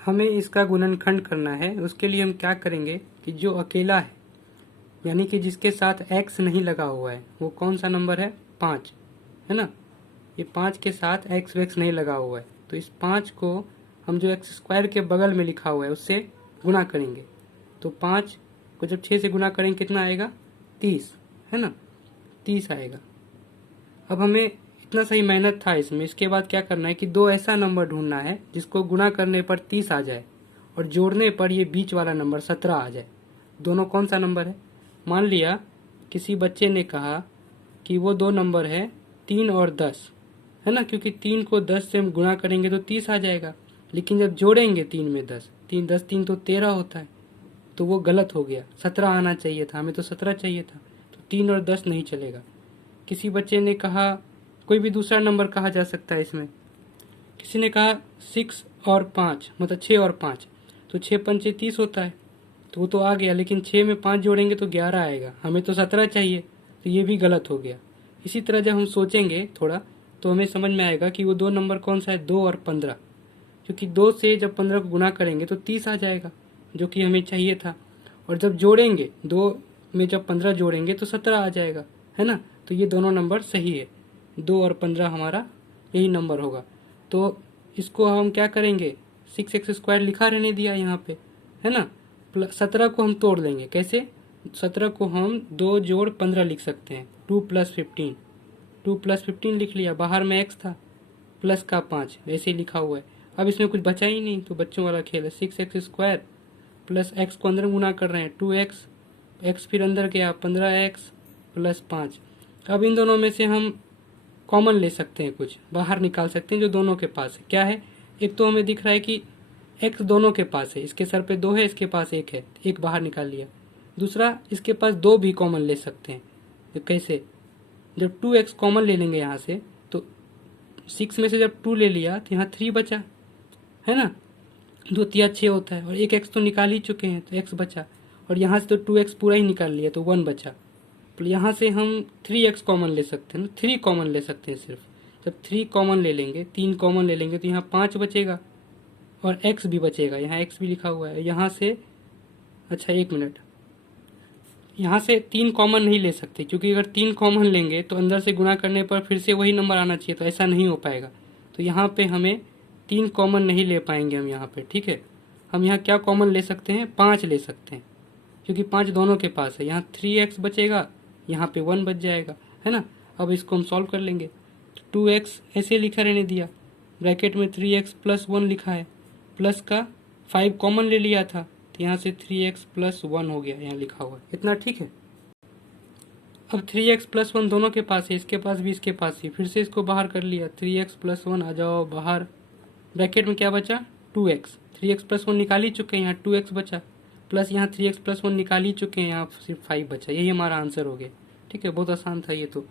हमें इसका गुणनखंड करना है। उसके लिए हम क्या करेंगे कि जो अकेला है यानी कि जिसके साथ x नहीं लगा हुआ है वो कौन सा नंबर है, 5 है ना। ये 5 के साथ x वैक्स नहीं लगा हुआ है, तो इस 5 को हम जो x स्क्वायर के बगल में लिखा हुआ है उससे गुणा करेंगे। तो 5 को जब 6 से गुणा करेंगे कितना आएगा, 30 है ना, 30 आएगा। अब हमें इतना सही मेहनत था इसमें। इसके बाद क्या करना है कि दो ऐसा नंबर ढूंढना है जिसको गुणा करने पर 30 आ जाए और जोड़ने पर ये बीच वाला नंबर 17 आ जाए। दोनों कौन सा नंबर है। मान लिया किसी बच्चे ने कहा कि वो दो नंबर है 3 और 10 है ना, क्योंकि 3 को 10 से हम गुणा करेंगे तो 30 आ जाएगा, लेकिन जब जोड़ेंगे 3 में 10, 3 10 3 तो 13 होता है, तो वो गलत हो गया। 17 आना चाहिए था, हमें तो 17 चाहिए था, तो 3 और 10 नहीं चलेगा। किसी बच्चे ने कहा, कोई भी दूसरा नंबर कहा जा सकता है इसमें, किसी ने कहा 6 और 5 मतलब 6 और 5, तो 6 पंचे 30 होता है, तो वो तो आ गया, लेकिन 6 में 5 जोड़ेंगे तो 11 आएगा, हमें तो 17 चाहिए, तो ये भी गलत हो गया। इसी तरह जब हम सोचेंगे थोड़ा तो हमें समझ में आएगा कि वो दो नंबर कौन सा है, 2 और 15, क्योंकि 2 से जब 15 को गुणा करेंगे तो 30 आ जाएगा जो कि हमें चाहिए था, और जब जोड़ेंगे 2 में जब 15 जोड़ेंगे तो 17 आ जाएगा है ना। तो ये दोनों नंबर सही है, 2 और 15 हमारा यही नंबर होगा। तो इसको हम क्या करेंगे, 6x स्क्वायर लिखा रहने दिया यहाँ पे है ना, 17 को हम तोड़ लेंगे। कैसे, 17 को हम 2 जोड़ 15 लिख सकते हैं, 2 + 15, 2 + 15 लिख लिया, बाहर में x था, प्लस का 5 ऐसे ही लिखा हुआ है। अब इसमें कुछ बचा ही नहीं, तो बच्चों वाला खेल है। 6x स्क्वायर प्लस x को अंदर गुना कर रहे हैं, 2x, x फिर अंदर गया 15x + 5। अब इन दोनों में से हम कॉमन ले सकते हैं, कुछ बाहर निकाल सकते हैं जो दोनों के पास है। क्या है, एक तो हमें दिख रहा है कि x दोनों के पास है, इसके सर पे 2 है, इसके पास 1 है, एक बाहर निकाल लिया। दूसरा, इसके पास 2 भी कॉमन ले सकते हैं। तो कैसे, जब 2x कॉमन ले लेंगे यहाँ से, तो 6 में से जब 2 ले लिया तो यहाँ 3 बचा है ना, 2 तिया 6 होता है, और एक x तो निकाल ही चुके हैं तो x बचा, और यहाँ से तो 2x पूरा ही निकाल लिया तो 1 बचा। तो यहाँ से हम 3x कॉमन ले सकते हैं ना, 3 कॉमन ले सकते हैं सिर्फ। जब 3 कॉमन ले लेंगे, 3 कॉमन ले लेंगे तो यहाँ 5 बचेगा और x भी बचेगा, यहाँ x भी लिखा हुआ है। यहाँ से, अच्छा 1 मिनट, यहाँ से 3 कॉमन नहीं ले सकते, क्योंकि अगर 3 कॉमन लेंगे तो अंदर से गुणा करने पर फिर से वही नंबर आना चाहिए, तो ऐसा नहीं हो पाएगा। तो यहाँ पे हमें 3 कॉमन नहीं ले पाएंगे हम यहाँ पे, ठीक है। हम यहाँ क्या कॉमन ले सकते हैं, 5 ले सकते हैं, क्योंकि 5 दोनों के पास है। यहाँ 3x बचेगा, यहाँ पे 1 बच जाएगा है ना। अब इसको हम सॉल्व कर लेंगे। 2x ऐसे लिखा रहने दिया, ब्रैकेट में 3x + 1 लिखा है, प्लस का 5 कॉमन ले लिया था, तो यहाँ से 3x + 1 हो गया, यहाँ लिखा हुआ है इतना, ठीक है। अब 3x + 1 दोनों के पास है, इसके पास भी इसके पास ही, फिर से इसको बाहर कर लिया, 3x + 1 आ जाओ बाहर, ब्रैकेट में क्या बचा, 2x, 3x + 1 निकाल ही चुके हैं, यहाँ 2x बचा, प्लस यहाँ 3x + 1 निकाल ही चुके हैं, यहाँ सिर्फ 5 बचा। यही हमारा आंसर हो गया, ठीक है। बहुत आसान था ये तो।